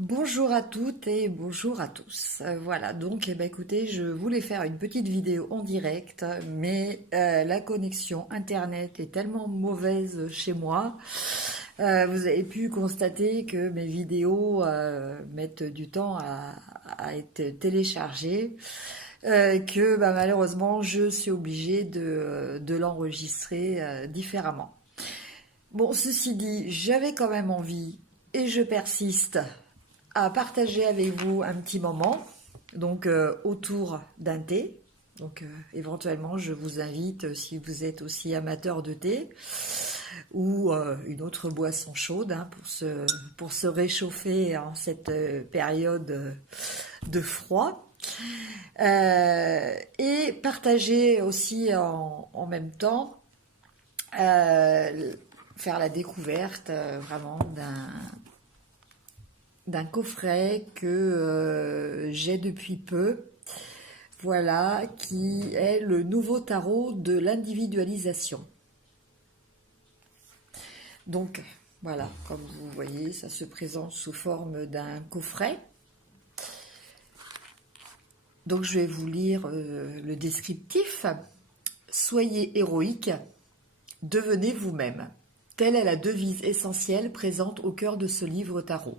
Bonjour à toutes et bonjour à tous. Voilà, donc écoutez, je voulais faire une petite vidéo en direct, mais la connexion internet est tellement mauvaise chez moi. Vous avez pu constater que mes vidéos mettent du temps à être téléchargées, que malheureusement je suis obligée de l'enregistrer différemment. Bon, ceci dit, j'avais quand même envie, et je persiste, à partager avec vous un petit moment, donc autour d'un thé. Donc éventuellement, je vous invite, si vous êtes aussi amateur de thé, ou une autre boisson chaude, hein, pour se réchauffer en cette période de froid. Et partager aussi en même temps, faire la découverte vraiment d'un coffret que j'ai depuis peu, voilà, qui est le nouveau tarot de l'individualisation. Donc voilà, comme vous voyez, ça se présente sous forme d'un coffret. Donc je vais vous lire le descriptif. Soyez héroïque, devenez vous-même. Telle est la devise essentielle présente au cœur de ce livre tarot.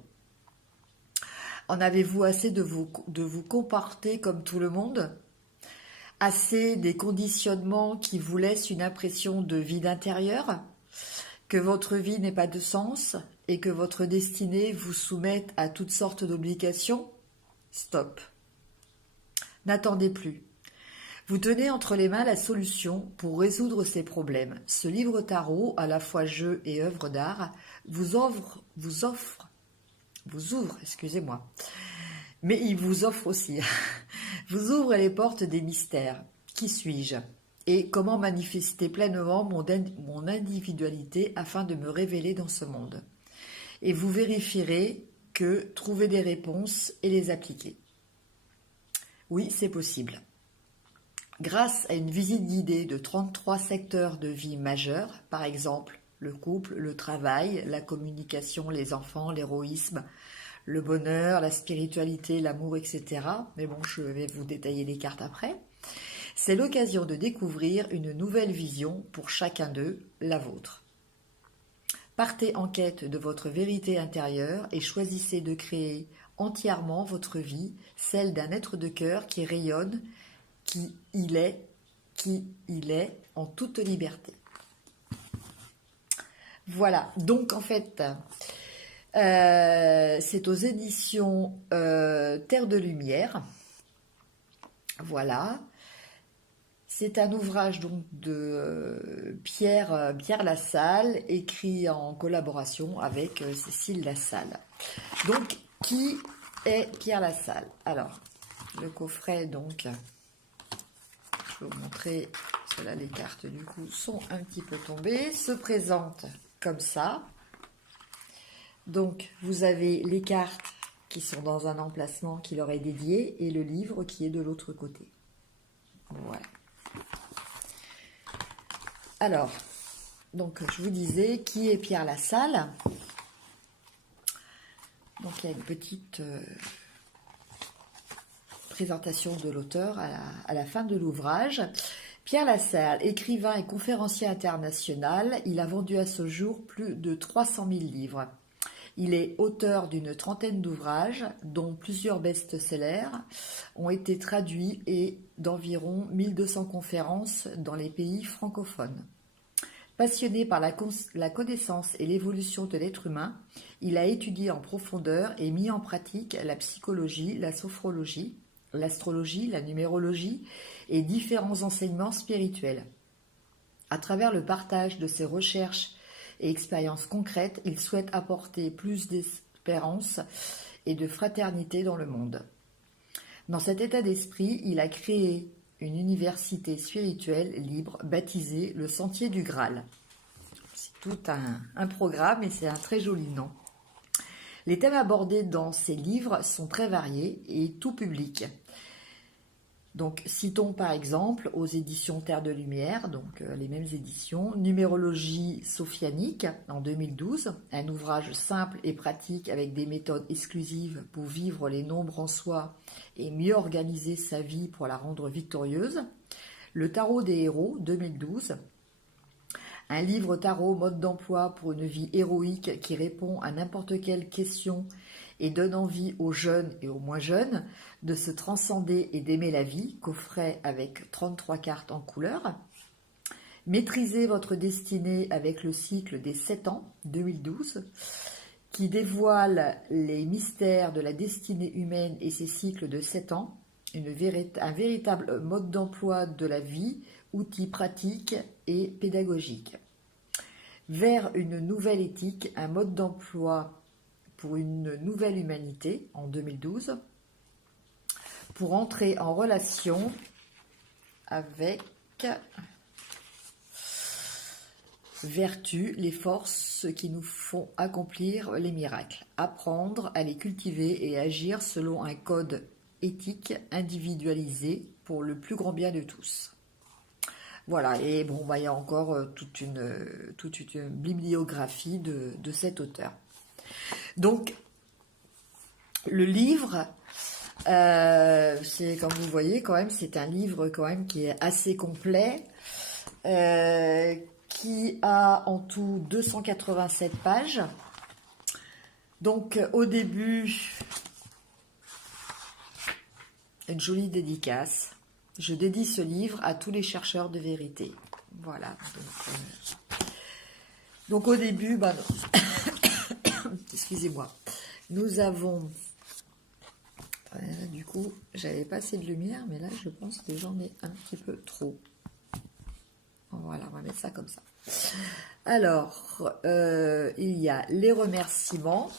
En avez-vous assez de vous comporter comme tout le monde? Assez des conditionnements qui vous laissent une impression de vide intérieur? Que votre vie n'ait pas de sens et que votre destinée vous soumette à toutes sortes d'obligations? Stop. N'attendez plus. Vous tenez entre les mains la solution pour résoudre ces problèmes. Ce livre tarot, à la fois jeu et œuvre d'art, vous ouvre, excusez-moi, mais il vous offre aussi, vous ouvre les portes des mystères. Qui suis-je? Et comment manifester pleinement mon individualité afin de me révéler dans ce monde? Et vous vérifierez que trouver des réponses et les appliquer. Oui, c'est possible. Grâce à une visite guidée de 33 secteurs de vie majeurs, par exemple le couple, le travail, la communication, les enfants, l'héroïsme, le bonheur, la spiritualité, l'amour, etc. Mais bon, je vais vous détailler les cartes après. C'est l'occasion de découvrir une nouvelle vision pour chacun d'eux, la vôtre. Partez en quête de votre vérité intérieure et choisissez de créer entièrement votre vie, celle d'un être de cœur qui rayonne, qui il est en toute liberté. Voilà, donc en fait, c'est aux éditions Terre de Lumière. Voilà. C'est un ouvrage donc de Pierre Lassalle, écrit en collaboration avec Cécile Lassalle. Donc, qui est Pierre Lassalle? Alors, le coffret, donc, je vais vous montrer, parce que là, les cartes, du coup, sont un petit peu tombées, se présente comme ça. Donc, vous avez les cartes qui sont dans un emplacement qui leur est dédié et le livre qui est de l'autre côté. Voilà. Alors, donc je vous disais, qui est Pierre Lassalle? Donc il y a une petite présentation de l'auteur à la fin de l'ouvrage. Pierre Lassalle, écrivain et conférencier international, il a vendu à ce jour plus de 300 000 livres. Il est auteur d'une trentaine d'ouvrages, dont plusieurs best-sellers ont été traduits et d'environ 1200 conférences dans les pays francophones. Passionné par la connaissance et l'évolution de l'être humain, il a étudié en profondeur et mis en pratique la psychologie, la sophrologie, l'astrologie, la numérologie et différents enseignements spirituels. À travers le partage de ses recherches et expériences concrètes, il souhaite apporter plus d'espérance et de fraternité dans le monde. Dans cet état d'esprit, il a créé une université spirituelle libre baptisée le Sentier du Graal. C'est tout un programme et c'est un très joli nom. Les thèmes abordés dans ces livres sont très variés et tout public. Donc, citons par exemple aux éditions Terre de Lumière, donc les mêmes éditions, Numérologie sophianique en 2012, un ouvrage simple et pratique avec des méthodes exclusives pour vivre les nombres en soi et mieux organiser sa vie pour la rendre victorieuse. Le Tarot des héros 2012, un livre tarot mode d'emploi pour une vie héroïque qui répond à n'importe quelle question et donne envie aux jeunes et aux moins jeunes de se transcender et d'aimer la vie, coffret avec 33 cartes en couleur. Maîtrisez votre destinée avec le cycle des 7 ans, 2012, qui dévoile les mystères de la destinée humaine et ses cycles de 7 ans, un véritable mode d'emploi de la vie, outil pratique et pédagogique. Vers une nouvelle éthique, un mode d'emploi pour une nouvelle humanité en 2012, pour entrer en relation avec vertu, les forces qui nous font accomplir les miracles, apprendre à les cultiver et agir selon un code éthique individualisé pour le plus grand bien de tous. Voilà, et bon, il y a encore toute une bibliographie de cet auteur. Donc, le livre, c'est comme vous voyez quand même, c'est un livre quand même qui est assez complet, qui a en tout 287 pages. Donc, au début, une jolie dédicace. Je dédie ce livre à tous les chercheurs de vérité. Voilà. Donc au début, excusez-moi, nous avons... Du coup, j'avais pas assez de lumière, mais là, je pense que j'en ai un petit peu trop. Voilà, on va mettre ça comme ça. Alors, il y a les remerciements.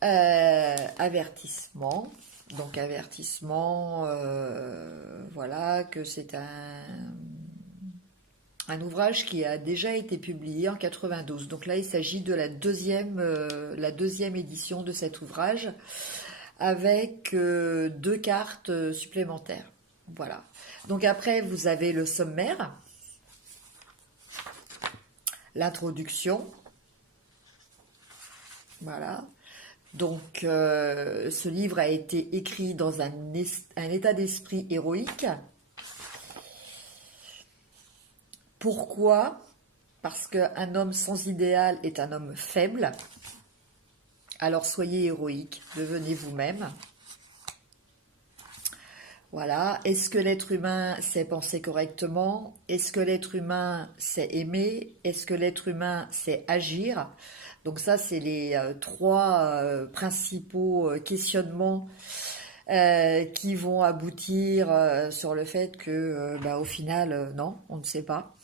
Avertissement. Donc, avertissement, voilà, que c'est un ouvrage qui a déjà été publié en 92. Donc là, il s'agit de la deuxième édition de cet ouvrage avec 2 cartes supplémentaires. Voilà. Donc après, vous avez le sommaire, l'introduction. Voilà. Donc, ce livre a été écrit dans un état d'esprit héroïque. Pourquoi? Parce qu'un homme sans idéal est un homme faible. Alors, soyez héroïque, devenez vous-même. Voilà. Est-ce que l'être humain sait penser correctement? Est-ce que l'être humain sait aimer? Est-ce que l'être humain sait agir? Donc ça, c'est les 3 principaux questionnements qui vont aboutir sur le fait que, au final, non, on ne sait pas.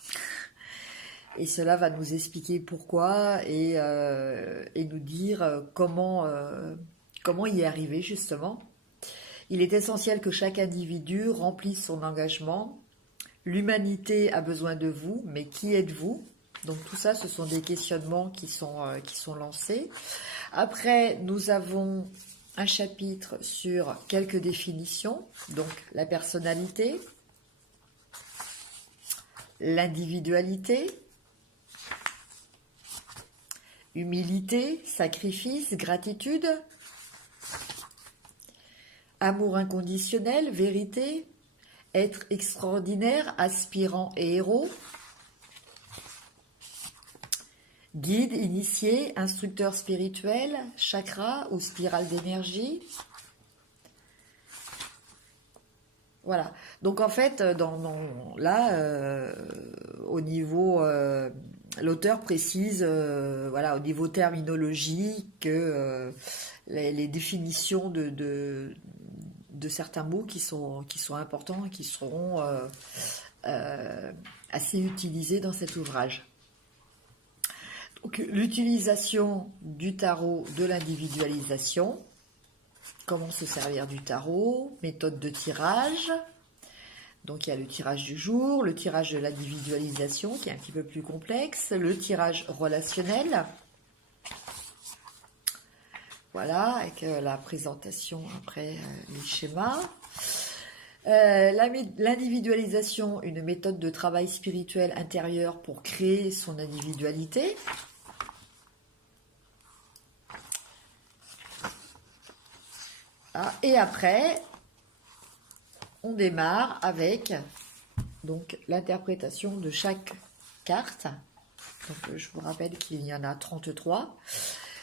Et cela va nous expliquer pourquoi et nous dire comment y arriver, justement. Il est essentiel que chaque individu remplisse son engagement. L'humanité a besoin de vous, mais qui êtes-vous? Donc tout ça, ce sont des questionnements qui sont lancés. Après, nous avons un chapitre sur quelques définitions. Donc la personnalité, l'individualité, humilité, sacrifice, gratitude, amour inconditionnel, vérité, être extraordinaire, aspirant et héros, guide, initié, instructeur spirituel, chakra ou spirale d'énergie. Voilà. Donc en fait, au niveau, l'auteur précise, voilà, au niveau terminologique, que les définitions de certains mots qui sont importants et qui seront assez utilisés dans cet ouvrage. Donc, l'utilisation du tarot, de l'individualisation, comment se servir du tarot, méthode de tirage. Donc il y a le tirage du jour, le tirage de l'individualisation qui est un petit peu plus complexe, le tirage relationnel, Voilà, avec la présentation après les schémas. L'individualisation, une méthode de travail spirituel intérieur pour créer son individualité. Ah, et après, on démarre avec donc l'interprétation de chaque carte. Donc, je vous rappelle qu'il y en a 33.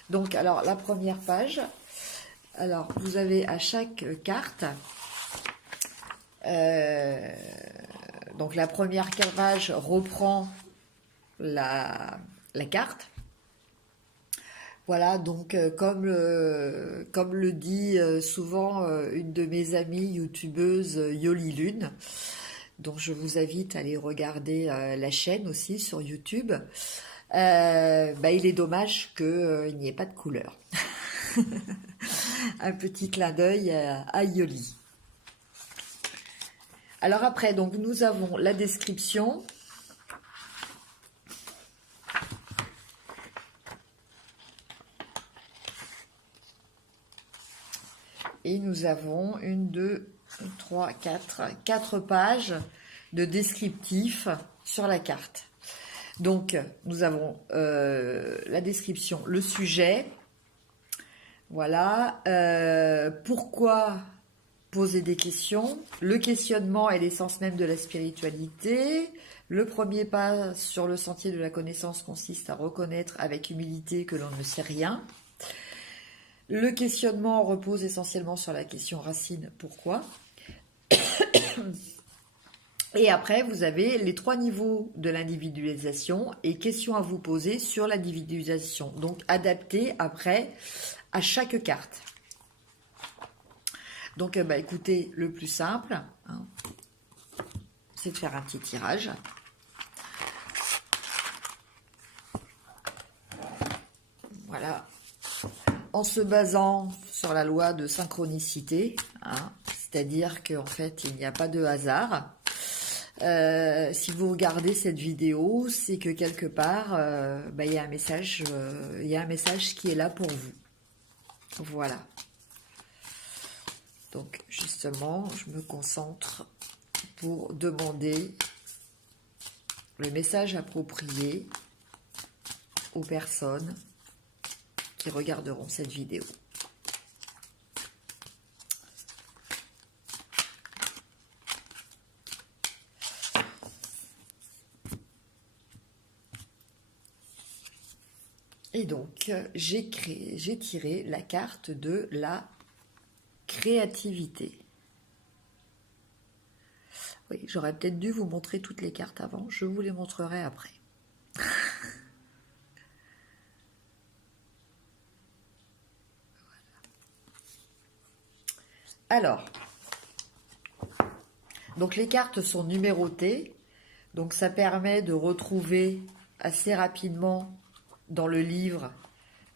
Donc, alors, la première page. Alors, vous avez à chaque carte... donc, la première page reprend la carte. Voilà, donc comme le dit souvent une de mes amies youtubeuses, Yoli Lune, dont je vous invite à aller regarder la chaîne aussi sur YouTube, il est dommage qu'il n'y ait pas de couleur. Un petit clin d'œil à Yoli. Alors après, donc nous avons la description. Et nous avons 4 pages de descriptif sur la carte. Donc, nous avons la description, le sujet. Voilà. Pourquoi poser des questions? Le questionnement est l'essence même de la spiritualité. Le premier pas sur le sentier de la connaissance consiste à reconnaître avec humilité que l'on ne sait rien. Le questionnement repose essentiellement sur la question racine « Pourquoi ?» Et après, vous avez les 3 niveaux de l'individualisation et questions à vous poser sur l'individualisation. Donc, adaptées après à chaque carte. Donc, écoutez, le plus simple, hein, c'est de faire un petit tirage. Voilà. En se basant sur la loi de synchronicité, hein, c'est-à-dire qu'en fait, il n'y a pas de hasard. Si vous regardez cette vidéo, c'est que quelque part, il y a un message qui est là pour vous. Voilà. Donc, justement, je me concentre pour demander le message approprié aux personnes qui regarderont cette vidéo. Et donc, j'ai tiré la carte de la créativité. Oui, j'aurais peut-être dû vous montrer toutes les cartes avant. Je vous les montrerai après. Alors, donc les cartes sont numérotées. Donc, ça permet de retrouver assez rapidement dans le livre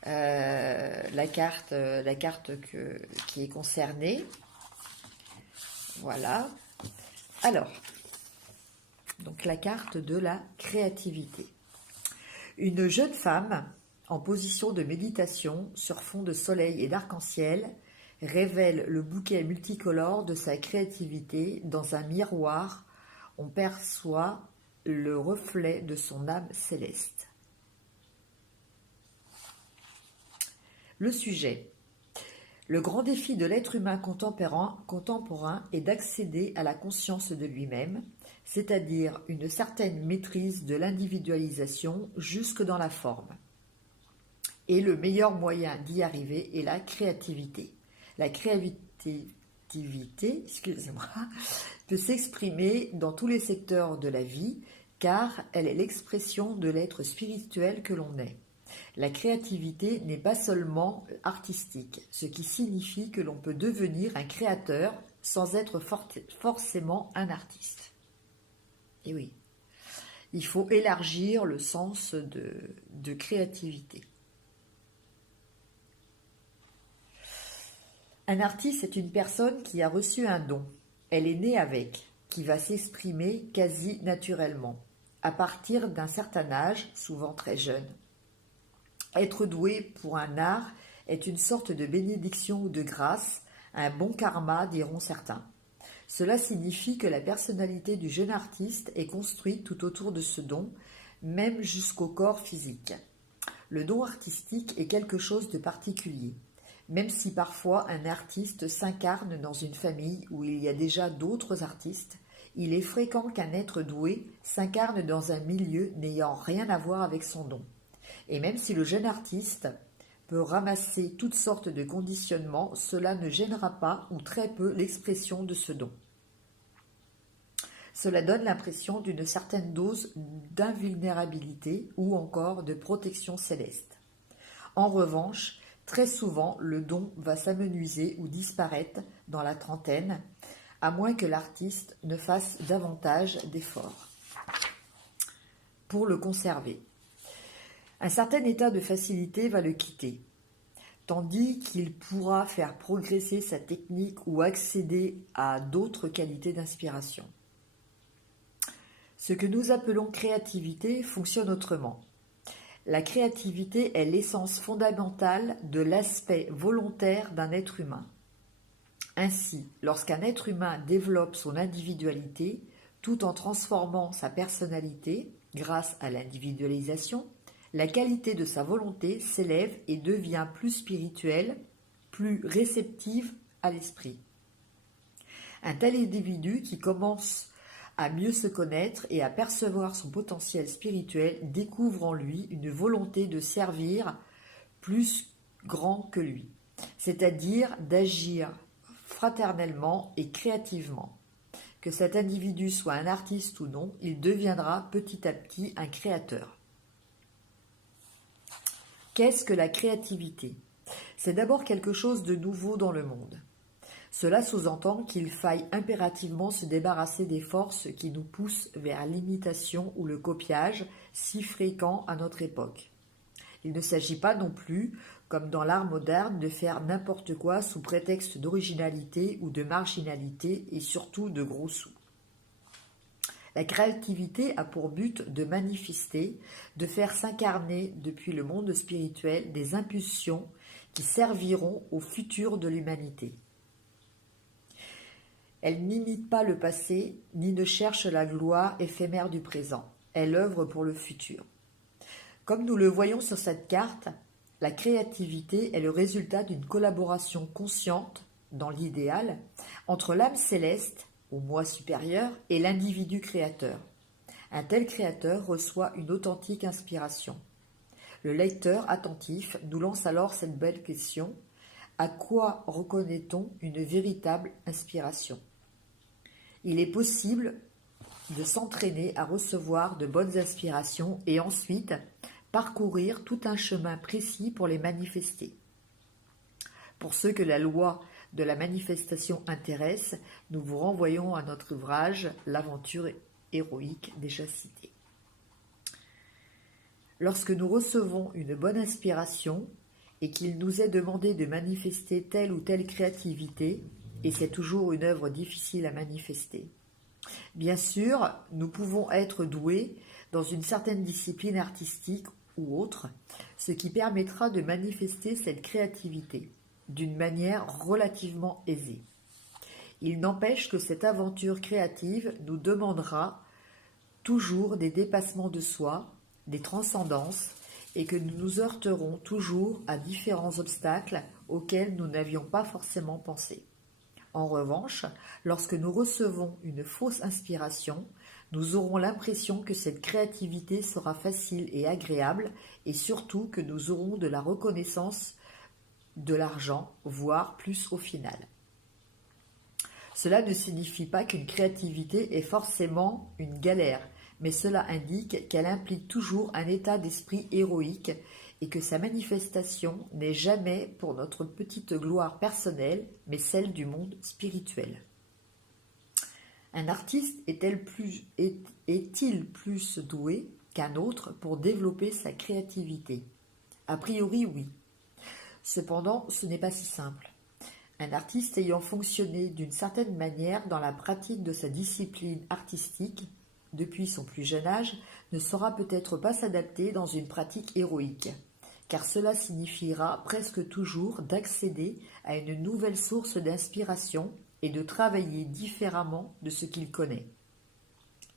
la carte qui est concernée. Voilà. Alors, donc la carte de la créativité. Une jeune femme en position de méditation sur fond de soleil et d'arc-en-ciel révèle le bouquet multicolore de sa créativité dans un miroir. On perçoit le reflet de son âme céleste. Le sujet. Le grand défi de l'être humain contemporain est d'accéder à la conscience de lui-même, c'est-à-dire une certaine maîtrise de l'individualisation jusque dans la forme. Et le meilleur moyen d'y arriver est la créativité. La créativité, peut s'exprimer dans tous les secteurs de la vie, car elle est l'expression de l'être spirituel que l'on est. La créativité n'est pas seulement artistique, ce qui signifie que l'on peut devenir un créateur sans être forcément un artiste. Et oui, il faut élargir le sens de créativité. Un artiste est une personne qui a reçu un don. Elle est née avec, qui va s'exprimer quasi naturellement, à partir d'un certain âge, souvent très jeune. Être doué pour un art est une sorte de bénédiction ou de grâce, un bon karma, diront certains. Cela signifie que la personnalité du jeune artiste est construite tout autour de ce don, même jusqu'au corps physique. Le don artistique est quelque chose de particulier. Même si parfois un artiste s'incarne dans une famille où il y a déjà d'autres artistes, il est fréquent qu'un être doué s'incarne dans un milieu n'ayant rien à voir avec son don. Et même si le jeune artiste peut ramasser toutes sortes de conditionnements, cela ne gênera pas ou très peu l'expression de ce don. Cela donne l'impression d'une certaine dose d'invulnérabilité ou encore de protection céleste. En revanche, très souvent, le don va s'amenuiser ou disparaître dans la trentaine, à moins que l'artiste ne fasse davantage d'efforts pour le conserver. Un certain état de facilité va le quitter, tandis qu'il pourra faire progresser sa technique ou accéder à d'autres qualités d'inspiration. Ce que nous appelons créativité fonctionne autrement. La créativité est l'essence fondamentale de l'aspect volontaire d'un être humain. Ainsi, lorsqu'un être humain développe son individualité tout en transformant sa personnalité grâce à l'individualisation, la qualité de sa volonté s'élève et devient plus spirituelle, plus réceptive à l'esprit. Un tel individu qui commence à mieux se connaître et à percevoir son potentiel spirituel découvre en lui une volonté de servir plus grand que lui, c'est-à-dire d'agir fraternellement et créativement. Que cet individu soit un artiste ou non, il deviendra petit à petit un créateur. Qu'est-ce que la créativité ? C'est d'abord quelque chose de nouveau dans le monde. Cela sous-entend qu'il faille impérativement se débarrasser des forces qui nous poussent vers l'imitation ou le copiage si fréquents à notre époque. Il ne s'agit pas non plus, comme dans l'art moderne, de faire n'importe quoi sous prétexte d'originalité ou de marginalité et surtout de gros sous. La créativité a pour but de manifester, de faire s'incarner depuis le monde spirituel des impulsions qui serviront au futur de l'humanité. Elle n'imite pas le passé, ni ne cherche la gloire éphémère du présent. Elle œuvre pour le futur. Comme nous le voyons sur cette carte, la créativité est le résultat d'une collaboration consciente, dans l'idéal, entre l'âme céleste, au moi supérieur, et l'individu créateur. Un tel créateur reçoit une authentique inspiration. Le lecteur attentif nous lance alors cette belle question: à quoi reconnaît-on une véritable inspiration ? Il est possible de s'entraîner à recevoir de bonnes inspirations et ensuite parcourir tout un chemin précis pour les manifester. Pour ceux que la loi de la manifestation intéresse, nous vous renvoyons à notre ouvrage « L'aventure héroïque » déjà cité. Lorsque nous recevons une bonne inspiration et qu'il nous est demandé de manifester telle ou telle créativité, et c'est toujours une œuvre difficile à manifester. Bien sûr, nous pouvons être doués dans une certaine discipline artistique ou autre, ce qui permettra de manifester cette créativité d'une manière relativement aisée. Il n'empêche que cette aventure créative nous demandera toujours des dépassements de soi, des transcendances, et que nous nous heurterons toujours à différents obstacles auxquels nous n'avions pas forcément pensé. En revanche, lorsque nous recevons une fausse inspiration, nous aurons l'impression que cette créativité sera facile et agréable et surtout que nous aurons de la reconnaissance, de l'argent, voire plus au final. Cela ne signifie pas qu'une créativité est forcément une galère, mais cela indique qu'elle implique toujours un état d'esprit héroïque et que sa manifestation n'est jamais pour notre petite gloire personnelle, mais celle du monde spirituel. Un artiste est-il plus doué qu'un autre pour développer sa créativité ? A priori, oui. Cependant, ce n'est pas si simple. Un artiste ayant fonctionné d'une certaine manière dans la pratique de sa discipline artistique, depuis son plus jeune âge, ne saura peut-être pas s'adapter dans une pratique héroïque, car cela signifiera presque toujours d'accéder à une nouvelle source d'inspiration et de travailler différemment de ce qu'il connaît.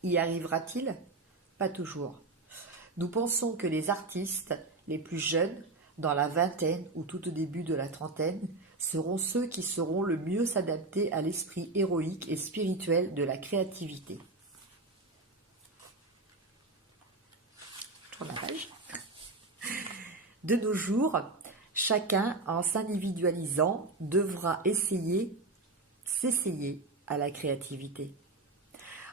Y arrivera-t-il? Pas toujours. Nous pensons que les artistes les plus jeunes, dans la vingtaine ou tout au début de la trentaine, seront ceux qui sauront le mieux s'adapter à l'esprit héroïque et spirituel de la créativité. Je tourne la page. De nos jours, chacun, en s'individualisant, devra s'essayer à la créativité.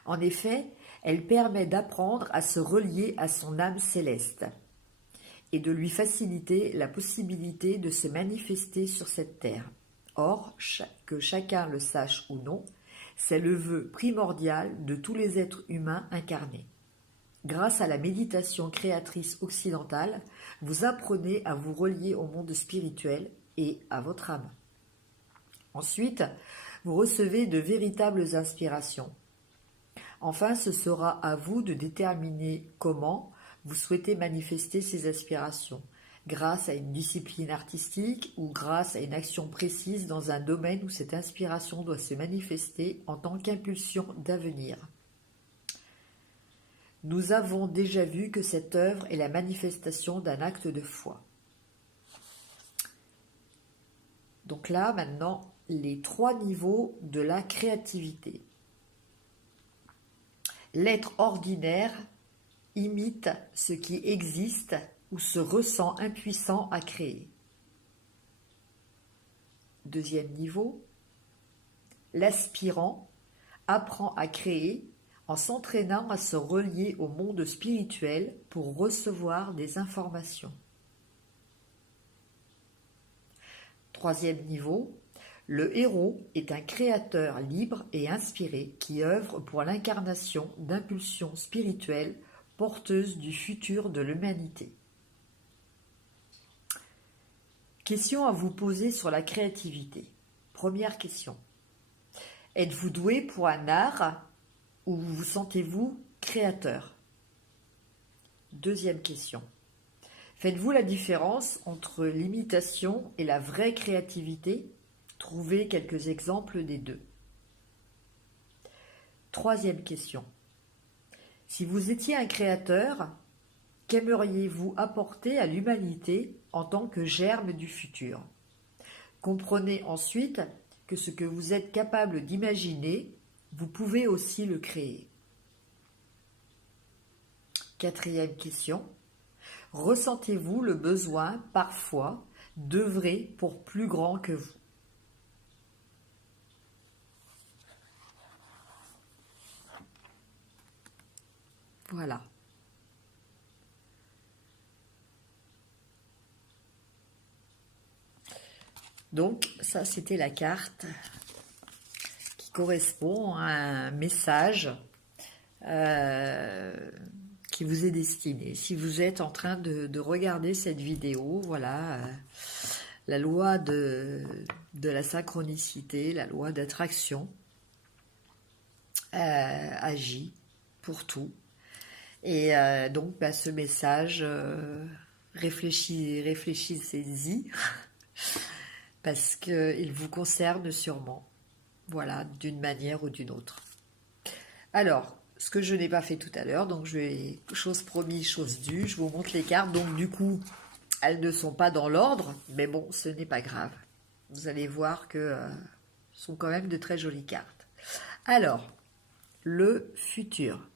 En effet, elle permet d'apprendre à se relier à son âme céleste et de lui faciliter la possibilité de se manifester sur cette terre. Or, que chacun le sache ou non, c'est le vœu primordial de tous les êtres humains incarnés. Grâce à la méditation créatrice occidentale, vous apprenez à vous relier au monde spirituel et à votre âme. Ensuite, vous recevez de véritables inspirations. Enfin, ce sera à vous de déterminer comment vous souhaitez manifester ces aspirations, grâce à une discipline artistique ou grâce à une action précise dans un domaine où cette inspiration doit se manifester en tant qu'impulsion d'avenir. Nous avons déjà vu que cette œuvre est la manifestation d'un acte de foi. Donc là, maintenant, les 3 niveaux de la créativité. L'être ordinaire imite ce qui existe ou se ressent impuissant à créer. 2e niveau, l'aspirant apprend à créer en s'entraînant à se relier au monde spirituel pour recevoir des informations. 3e niveau, le héros est un créateur libre et inspiré qui œuvre pour l'incarnation d'impulsions spirituelles porteuses du futur de l'humanité. Question à vous poser sur la créativité. Première question. Êtes-vous doué pour un art ou vous sentez-vous créateur? 2e question. Faites-vous la différence entre l'imitation et la vraie créativité? Trouvez quelques exemples des deux. 3e question. Si vous étiez un créateur, qu'aimeriez-vous apporter à l'humanité en tant que germe du futur? Comprenez ensuite que ce que vous êtes capable d'imaginer, vous pouvez aussi le créer. 4e question. Ressentez-vous le besoin, parfois, d'œuvrer pour plus grand que vous? Voilà. Donc, ça, c'était la carte qui correspond à un message qui vous est destiné. Si vous êtes en train de regarder cette vidéo, voilà, la loi de la synchronicité, la loi d'attraction agit pour tout. Et donc, ce message, réfléchissez-y, parce qu'il vous concerne sûrement, voilà, d'une manière ou d'une autre. Alors, ce que je n'ai pas fait tout à l'heure, donc chose promise, chose due, je vous montre les cartes, donc du coup, elles ne sont pas dans l'ordre, mais bon, ce n'est pas grave. Vous allez voir que ce sont quand même de très jolies cartes. Alors, le futur.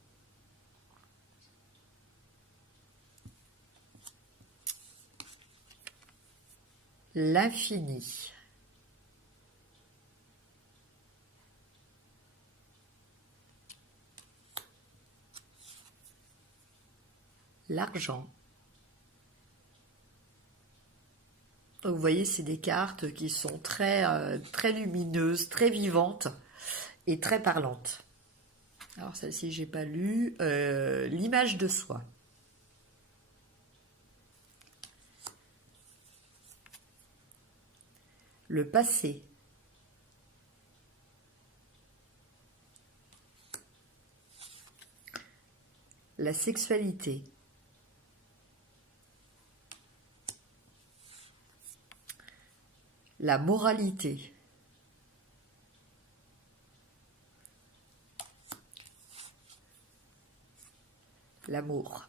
L'infini. L'argent. Donc vous voyez, c'est des cartes qui sont très, très lumineuses, très vivantes et très parlantes. Alors celle-ci, j'ai pas lu. L'image de soi. Le passé. La sexualité. La moralité. L'amour.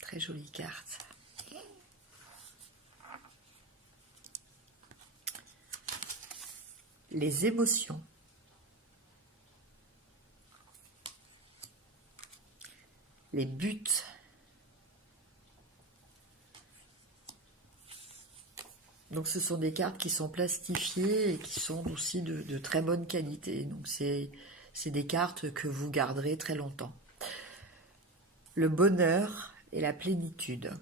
Très jolie carte. Les émotions. Les buts. Donc ce sont des cartes qui sont plastifiées et qui sont aussi de très bonne qualité. Donc c'est des cartes que vous garderez très longtemps. Le bonheur et la plénitude.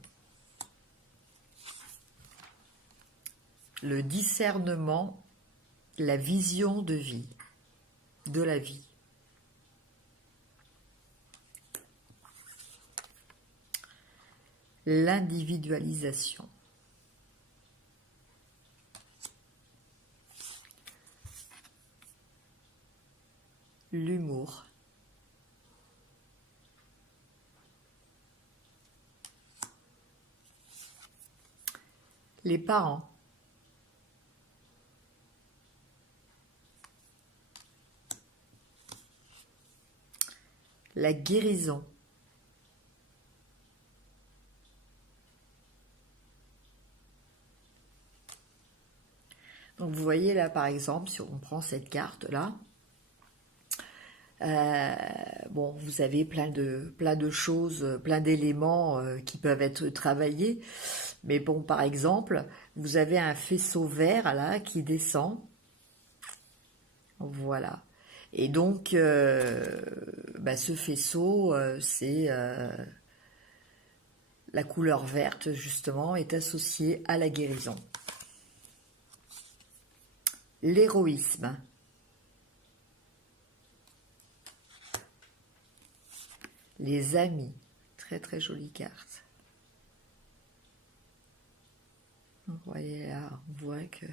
Le discernement, la vision de vie, de la vie. L'individualisation. L'humour. Les parents. La guérison. Donc vous voyez là par exemple, si on prend cette carte là, bon, vous avez plein de choses, plein d'éléments qui peuvent être travaillés. Mais bon, par exemple, vous avez un faisceau vert là qui descend. Voilà. Et donc, ce faisceau, c'est la couleur verte justement est associée à la guérison. L'héroïsme. Les amis, très très jolie carte. Vous voyez là, on voit que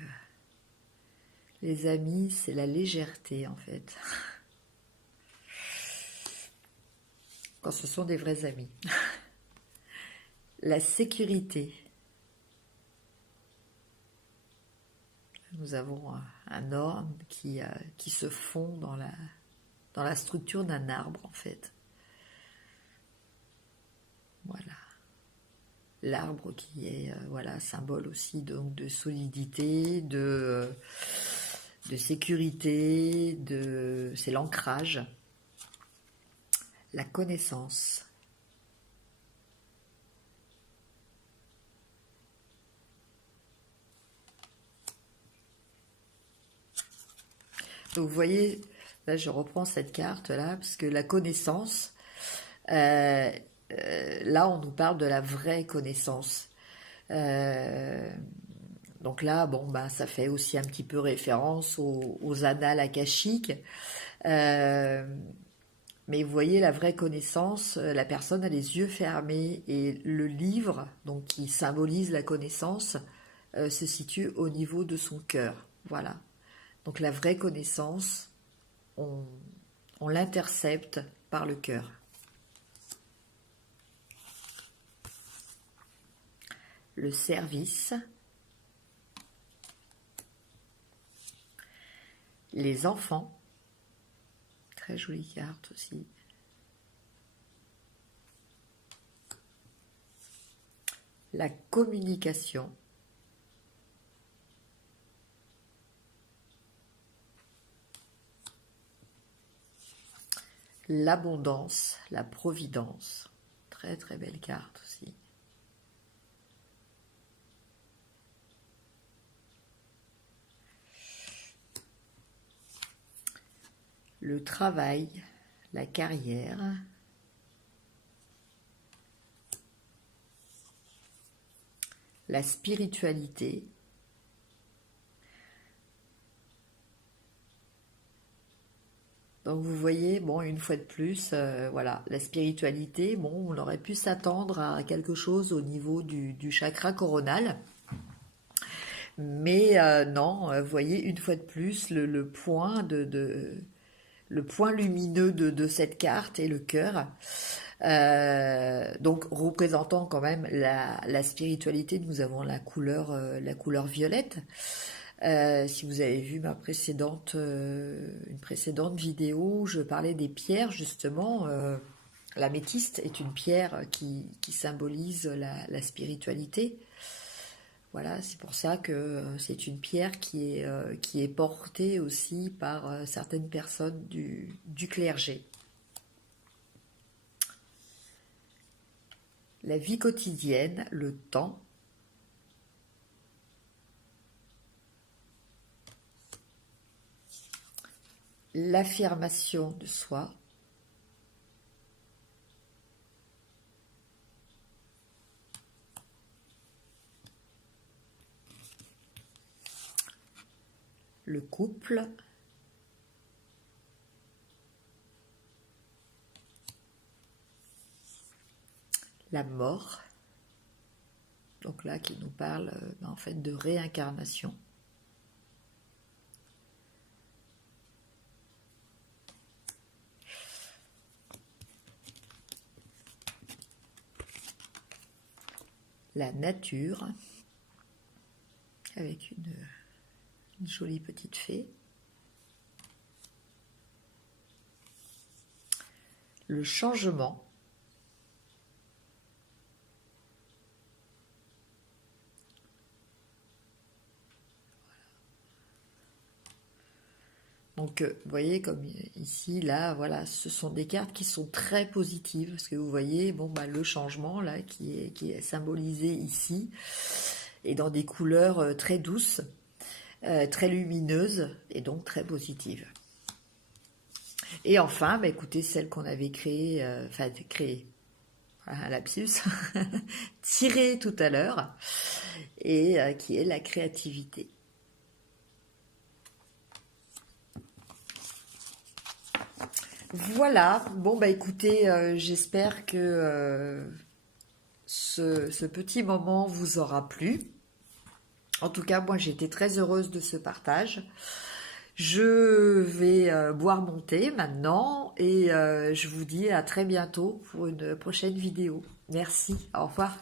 les amis, c'est la légèreté en fait. Quand ce sont des vrais amis. La sécurité. Nous avons un orme qui se fond dans la structure d'un arbre en fait. Voilà. L'arbre qui est voilà, symbole aussi donc de solidité, de sécurité, c'est l'ancrage. La connaissance. Donc vous voyez, là je reprends cette carte là, parce que la connaissance, là on nous parle de la vraie connaissance. Donc là, bon, ça fait aussi un petit peu référence aux annales akashiques. Mais vous voyez, la vraie connaissance, la personne a les yeux fermés et le livre, donc qui symbolise la connaissance, se situe au niveau de son cœur. Voilà. Donc la vraie connaissance, on l'intercepte par le cœur. Le service. Les enfants. Très jolie carte aussi. La communication. L'abondance, la providence. Très très belle carte aussi. Le travail, la carrière. La spiritualité. Donc vous voyez, bon, une fois de plus, voilà, la spiritualité, bon, on aurait pu s'attendre à quelque chose au niveau du chakra coronal. Mais non, vous voyez, une fois de plus, le point le point lumineux de cette carte est le cœur. Donc représentant quand même la spiritualité, nous avons la couleur violette. Si vous avez vu une précédente vidéo, je parlais des pierres justement. L'améthyste est une pierre qui symbolise la spiritualité. Voilà, c'est pour ça que c'est une pierre qui est portée aussi par certaines personnes du clergé. La vie quotidienne, le temps, l'affirmation de soi, le couple, la mort, donc là qui nous parle en fait de réincarnation. La nature, avec une jolie petite fée. Le changement. Donc, vous voyez, comme ici, là, voilà, ce sont des cartes qui sont très positives, parce que vous voyez, bon, bah, le changement, là, qui est symbolisé ici, et dans des couleurs très douces, très lumineuses, et donc très positives. Et enfin, bah, écoutez, celle qu'on avait créée, voilà, lapsus, tirée tout à l'heure, et qui est la créativité. Voilà, bon bah écoutez, j'espère que ce petit moment vous aura plu. En tout cas, moi j'étais très heureuse de ce partage. Je vais boire mon thé maintenant et je vous dis à très bientôt pour une prochaine vidéo. Merci, au revoir.